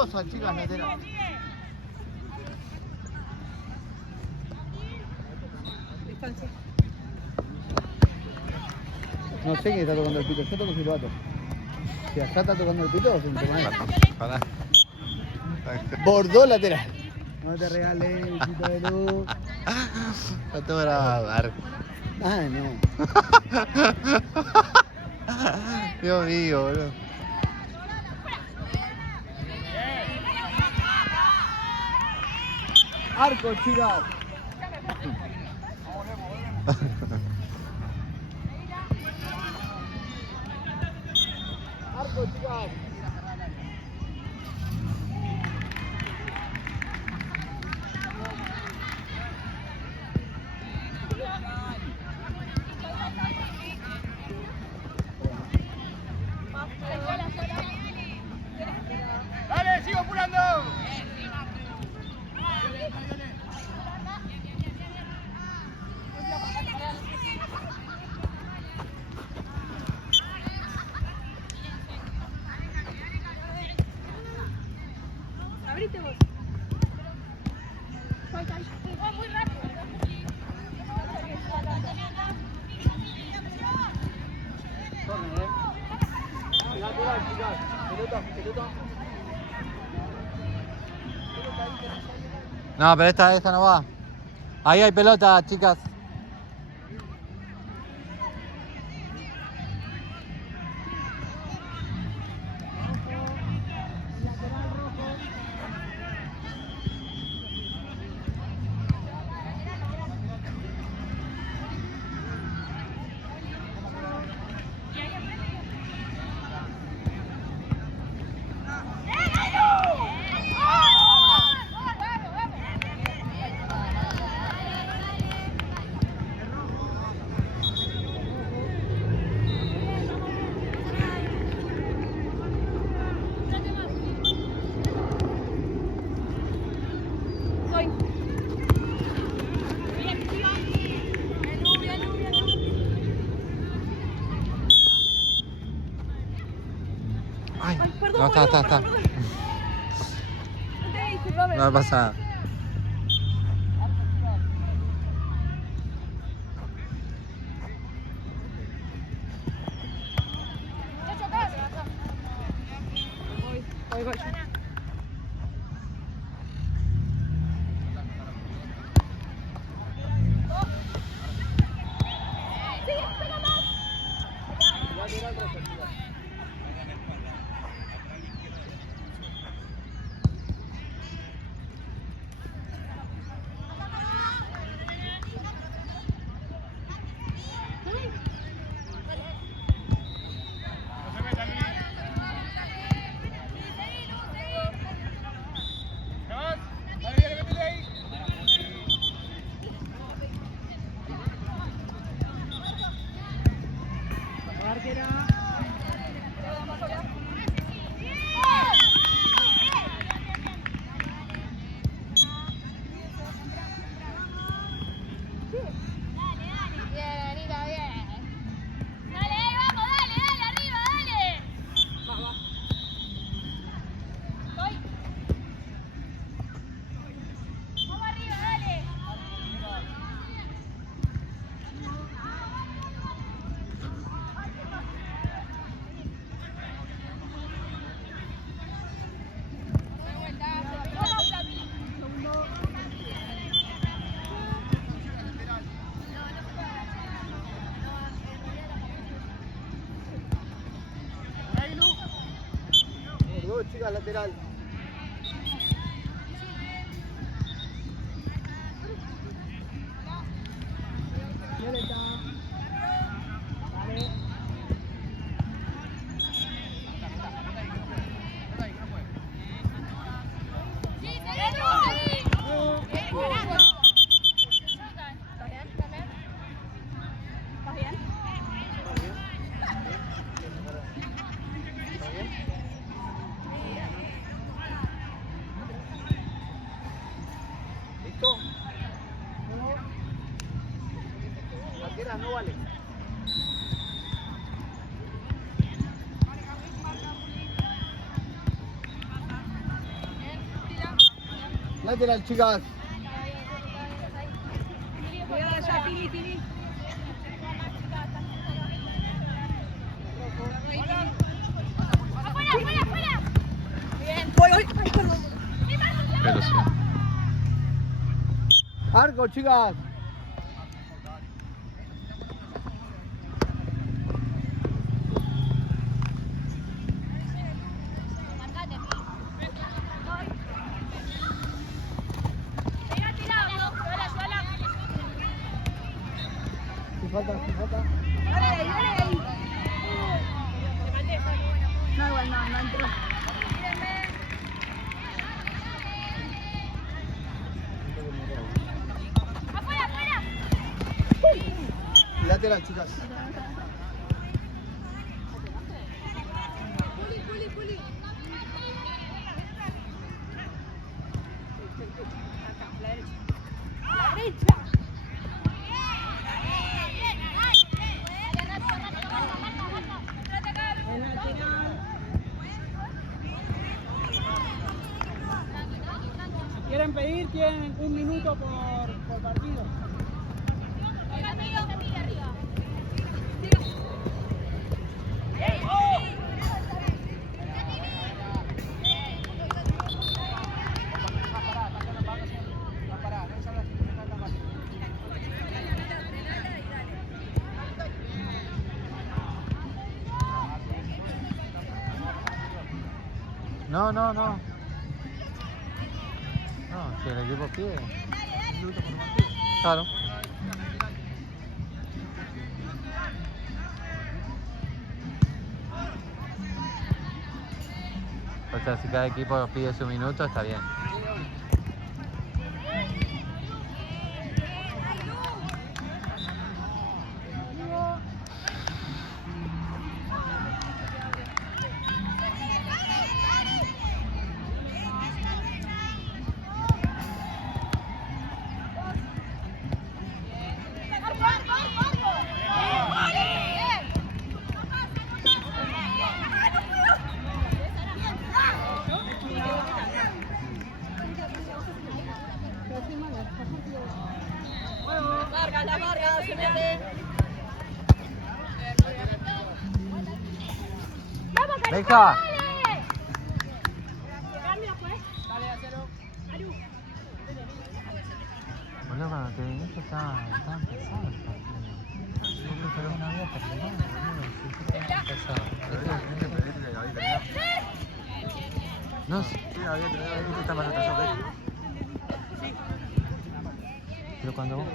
Rosa, chicas, lateral. No sé quién está tocando el pito, yo toco el silbato. Si acá está tocando el pito, es un tema de... Pará. Bordó lateral. No te regales el pito de luz. No te voy a dar. Ah, no. Dios mío, boludo. Arco, chicas. Arco, chicas. ¡Dale, sigo apurando! Abrite vos. Muy rápido. Lateral, chicas. Pelota, pelota. No, pero esta no va. Ahí hay pelota, chicas. Ay, Perdón, no, está. perdón. Disculpame. No pasa nada. Voy. Lateral, Rosa, chicas. Chicas, lateral. Violeta. Vale. Lateral, chicas. Cuidado allá, Tini, Tini. ¡Afuera, afuera, afuera! Bien. Voy. Ay, perdón. Velocidad. Arco, chicas. Sin falta, sin falta. Dale ahí. No, igual no entró. ¡Afuera, afuera! Lateral, chicas. Puli. La derecha. Si quieren pedir, tienen 1 minuto por partido. No. No, si el equipo pide. Claro. O sea, si cada equipo pide su minuto, está bien. Larga, se mete. ¡Vamos, Cari! ¡Deja! ¡Dale! Cambio, pues. Dale, hacelo. Boludo, cuando te viniste estaba pesado el partido. Yo creo que una vez terminó, boludo. Sí, estaba pesado. No sé. Pero cuando vos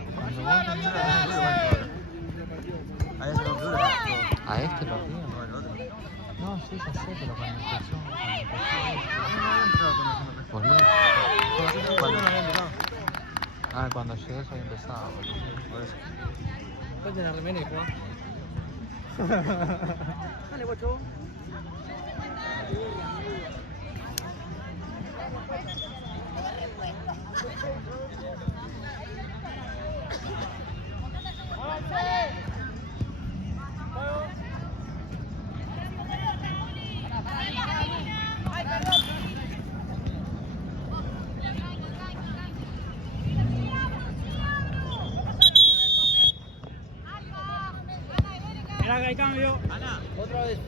a este partido. No, sí, ya sé, pero cuando empezó. Boludo. Cuando llegué ya había empezado, boludo. Ponte la remera y juega. Dale, guacho. Mira que hay cambio. Ana. Otra vez.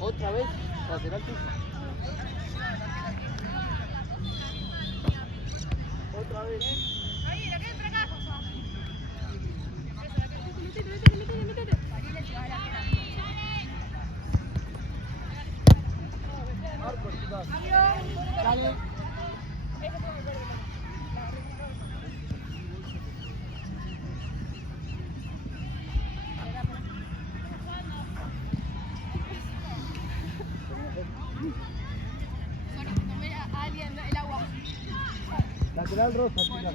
Otra vez. Lateral, chicas. Otra vez. Ahí, la que entra acá, Josué. Métete. Arco, chicas. Dale. El agua. Lateral rosa, chicas.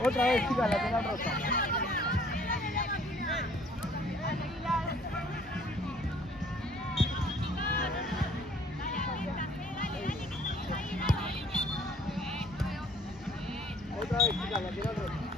Otra vez, chicas, lateral rosa. Otra vez, chicas, lateral rosa.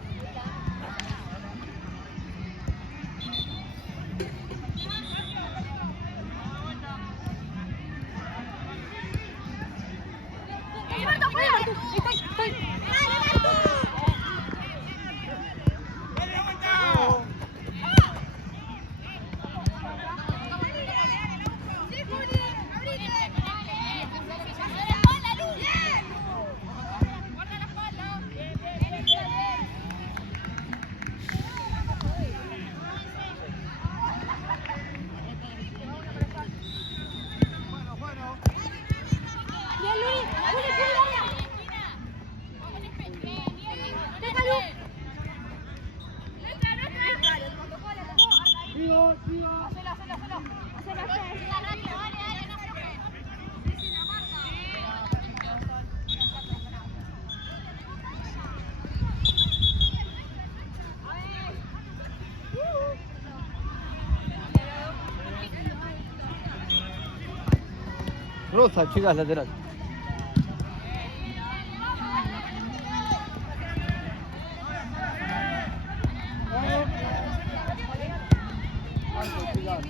Rosa, chicas, lateral.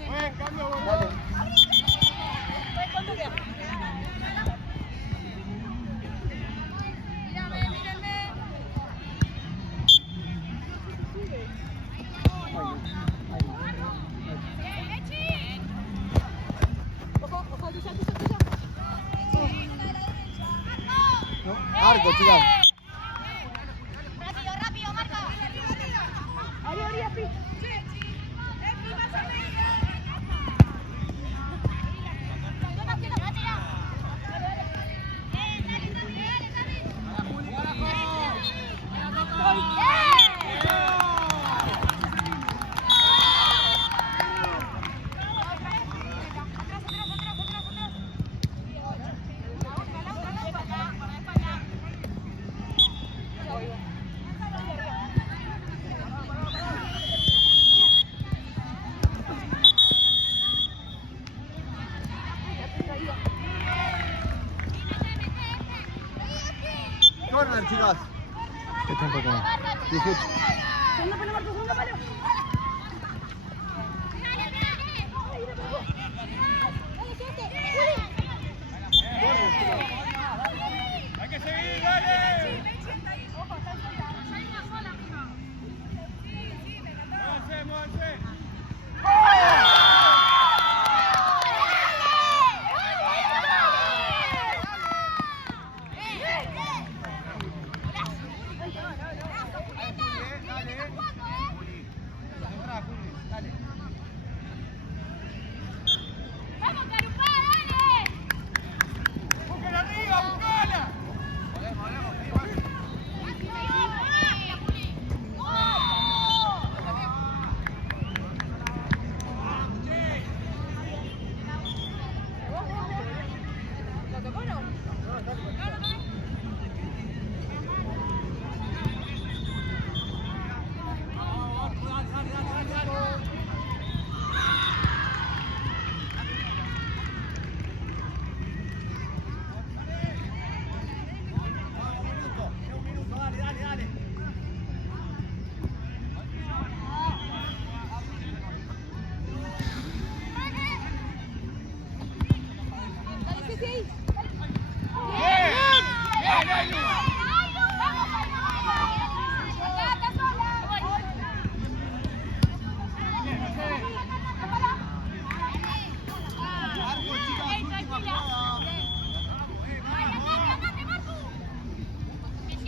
Buen cambio, boludo. Dale. Arco, chicas. Rápido, rápido, marca. Corner, chicas. ¿Qué tiempo tenés? 18. Hay que seguir, dale. Muévanse, muévanse. ¡Vamos, Carupá, dale! ¡Búscala arriba, búscala!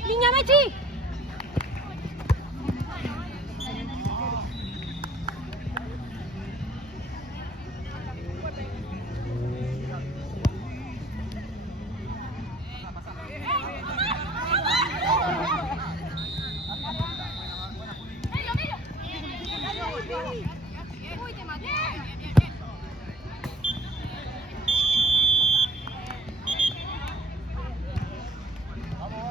¡Niña Mechi! Uy, te maté. Vamos,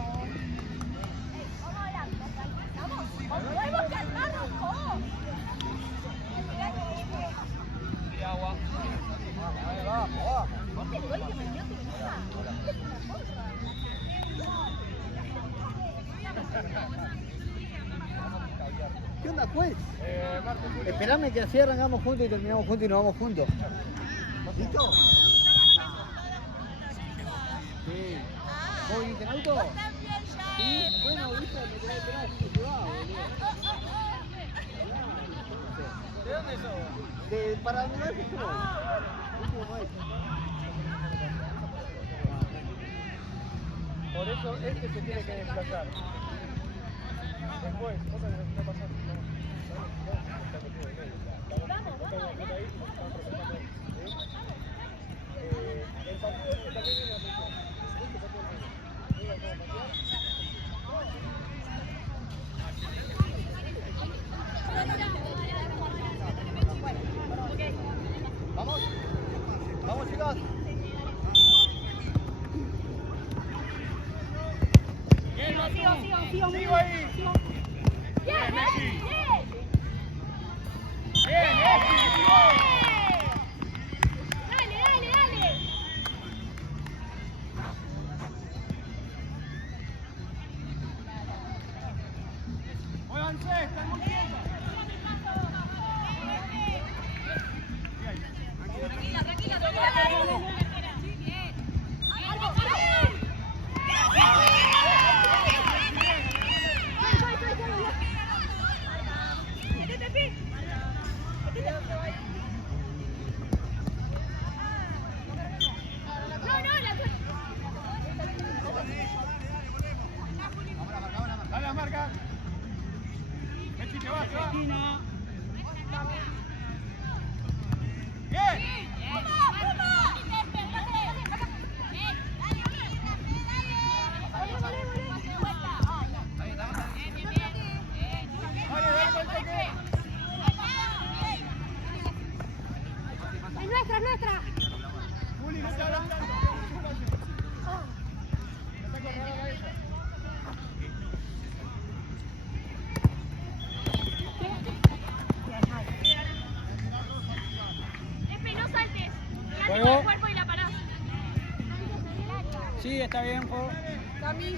pues. Esperame que así arrancamos juntos y terminamos juntos y nos vamos juntos. ¿Listo? Sí. ¿Vos viniste en auto? Sí. Bueno, viste, me quedé atrás y se va, boludo. ¿De dónde sos? Para donde vas yo. Último maestro. Por eso este se tiene que desplazar. Después, cosa que nos está pasando. El partido este también viene a atención. Vamos. Vamos, chicas. Sigo ahí. Bien, Messi. Bien, Messi. Dale, dale, dale. Muévanse, están muy quietos. Tranquila, tranquila. Dale a marca. Messi, te vas, te vas. Bien. Es nuestra, es nuestra. Juli, no te hablan tanto. No te corras la cabeza. No saltes. Juego. Quédate con el cuerpo y la parás. Sí, está bien, juego. Cami.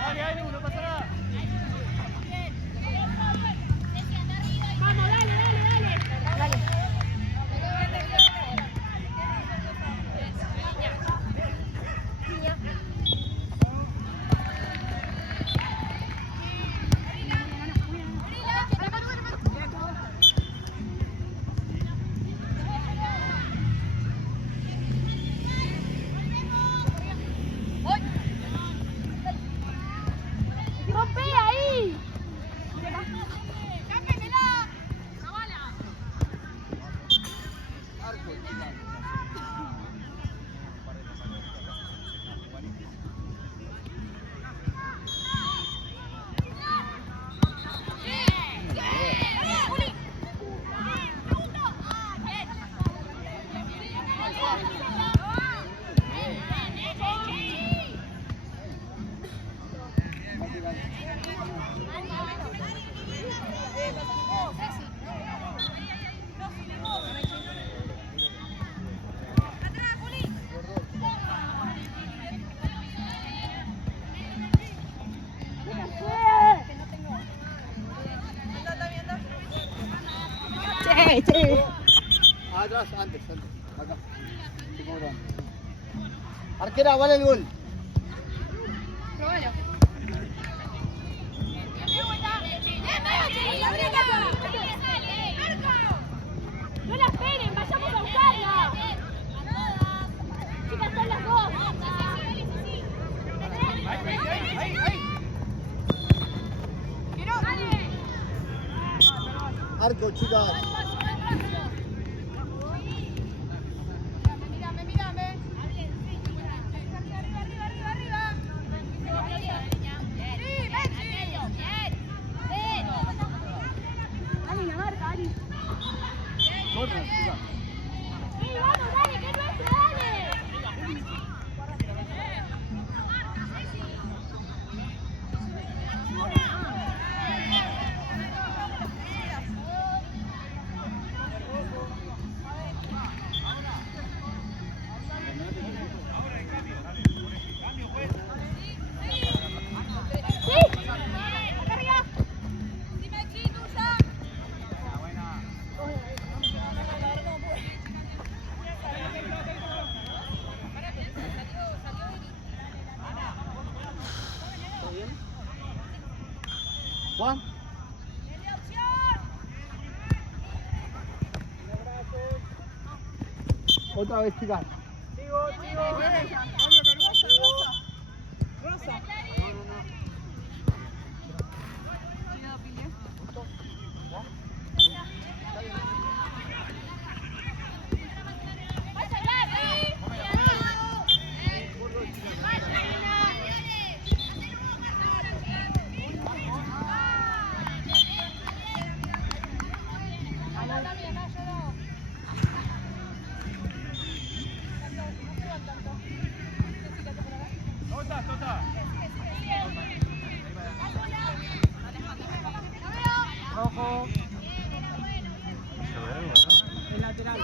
Dale, dale, no pasa nada. Vamos, dale, dale, dale. Dale. ¡Rompe ahí! ¡Cámbiamela! ¡Una bala! Arco, chicas. Atrás, antes, acá. Sí, como era. Arquera, vale el gol. Probalo. ¡No la esperen! ¡Vayamos a buscarla! Chicas, son las dos. Ahí. Arco, chicas. Mírame. Corner, chicas. Sí, vamos, dale, que es nuestro, dale. Juan. Otra vez, chicas. Rosa. Rojo. El lateral.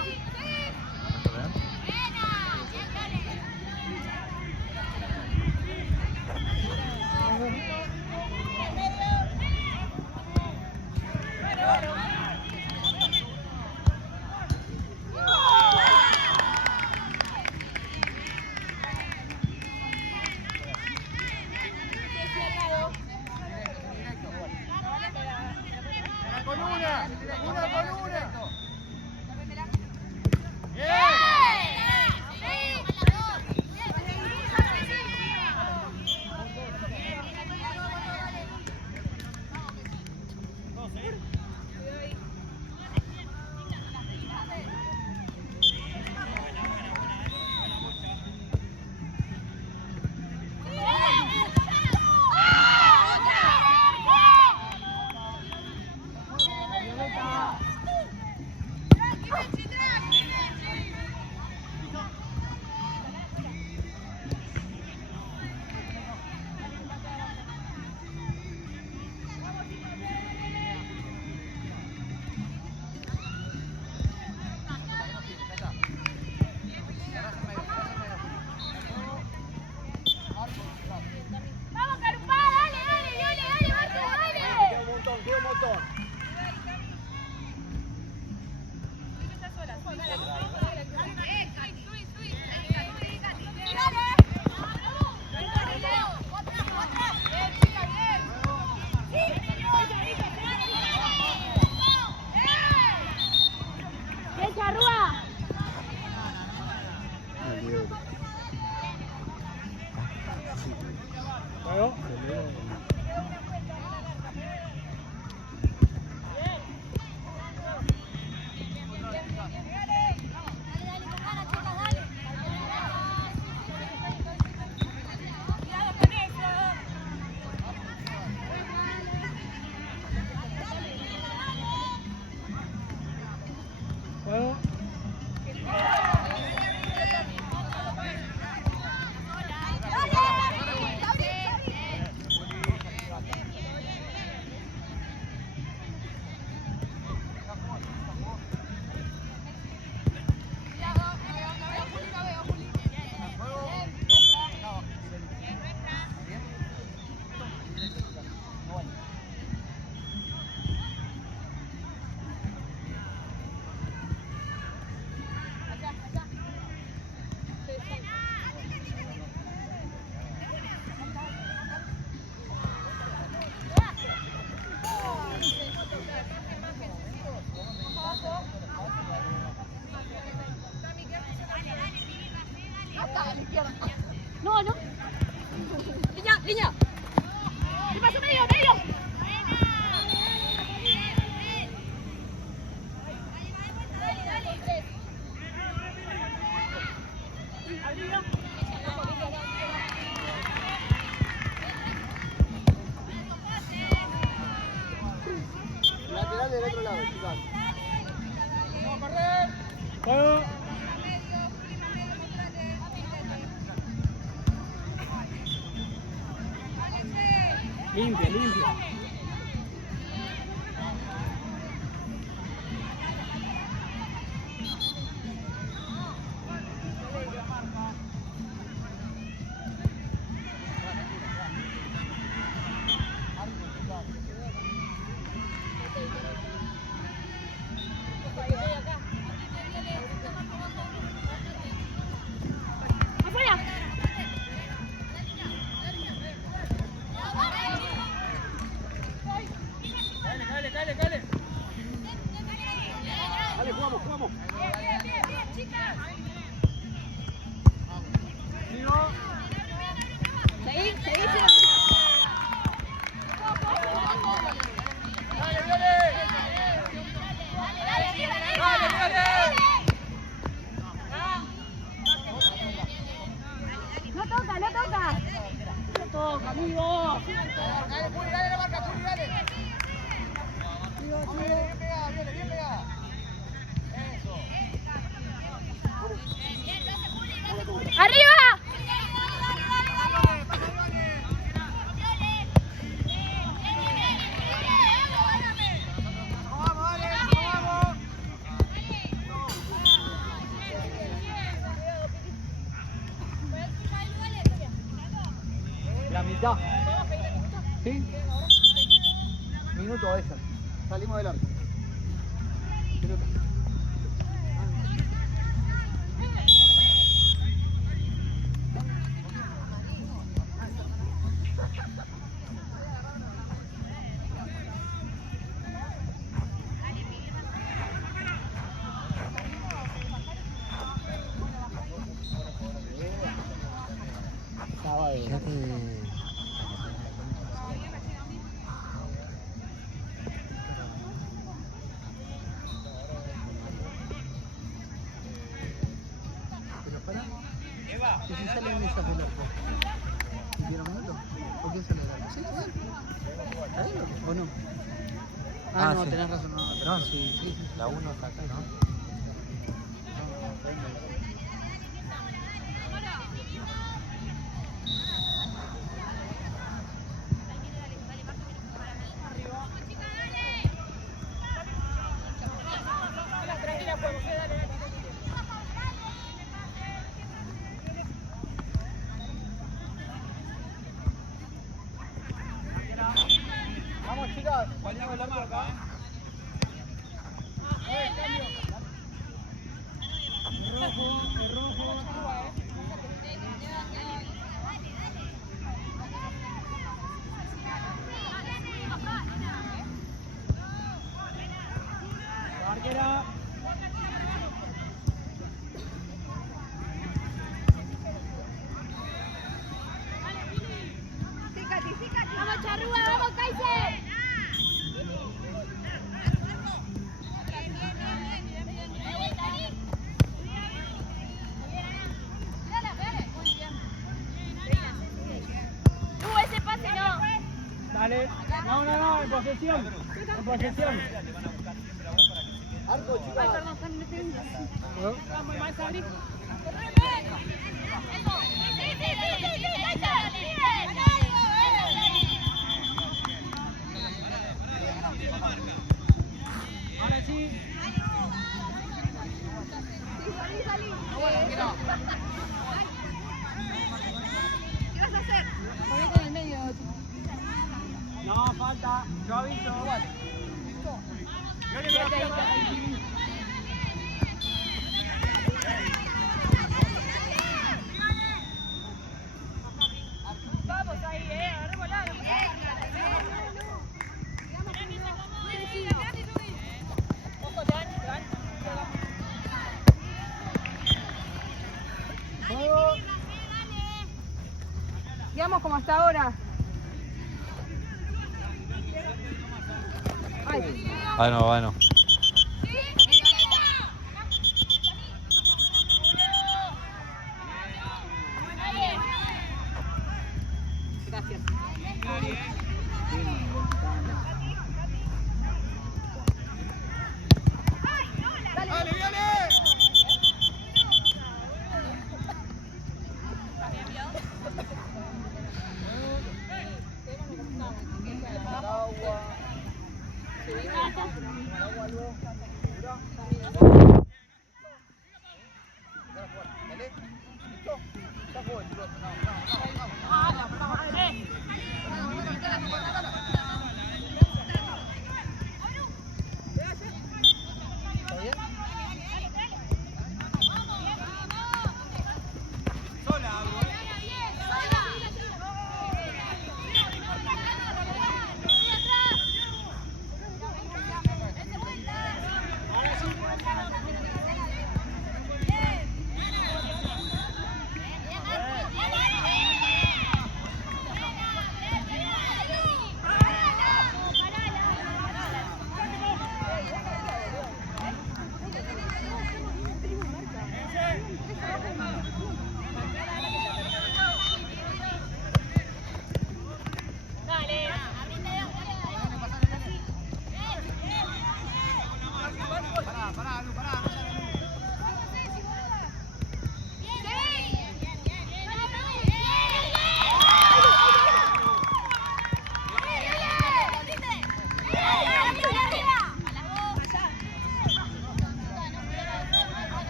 Con una con una. Bien. Vamos, Carupá, dale, Marco, dale. Queda un montón. Bien, Charrúa. Bueno. Bueno. No, no. Línea. ¿Qué pasó? Medio. Lateral del otro lado, chicas. Vamos a correr. Bueno. Limpia. toca, amigo. Dale, Juli, dale la marca, Juli, dale. Bien pegada, bien pegada. Eso. ¡Arriba! La mitad. ¿Sí? Minuto extra. Salimos del arco. Pelota. Fíjate. Pero para. ¿Y si salen esas del arco? ¿Tuvieron minutos? ¿Por qué sale del arco? ¿Sí? ¿Está bien o no? Ah, no, sí. tenés razón. No, tenés No, razón. sí. La 1 está acá, ¿no? Vamos, chicas. Ponemos la marca. El rojo. Arquera. ¡Vamos, Charrúa! ¡Vamos, Kaiser! Ese pase no. Dale. No, en posesión. En posesión. Arco, chicas. Está muy mal, Sabri. Ahora sí. ¿Qué vas a hacer? Ponete en el medio. No, falta. Yo aviso. Vamos ahí, agarrémosla. Ojo, Dan. Digamos como hasta ahora. Bueno. Gracias. Dale, dale.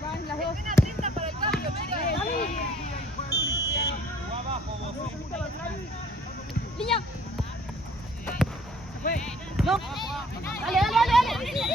Van las dos. Línea. No. Dale, dale, dale.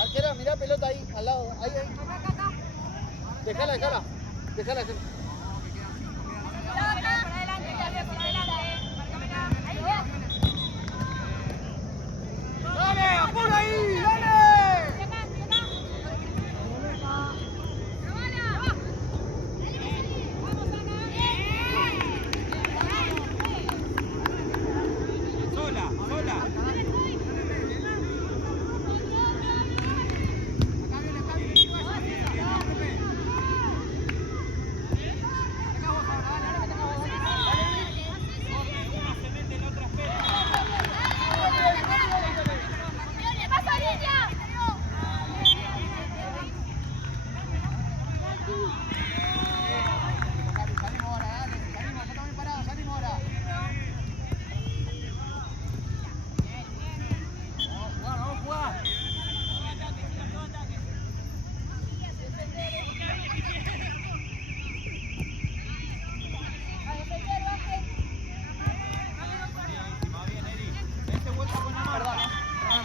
Arquera, mirá pelota ahí, al lado. Ahí, ahí. Déjala, déjala. Déjala. ¡Dale, apura ahí! ¡Dale! Sola, sola.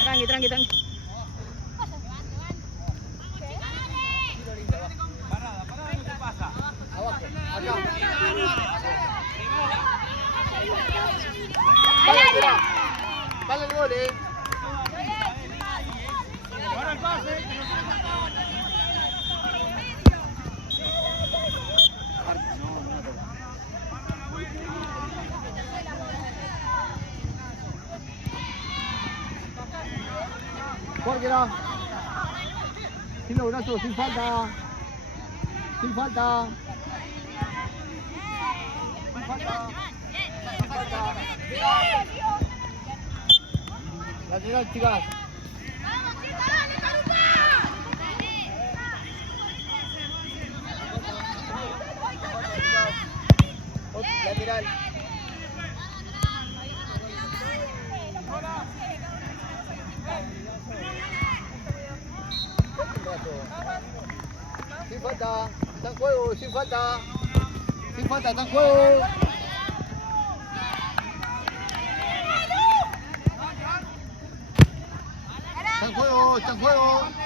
Tranqui, tranqui, tranqui. Parada, parada, no te pasa. Abajo, acá. ¡Al área! Dale el gol, Ahora el pase. Jorge, sin los brazos, sin falta. Sin falta. Sin falta. Sin falta. Lateral, chicas. Lateral. Sin falta, está en juego, sin falta. Sin falta, está en juego. Está en juego, está en juego.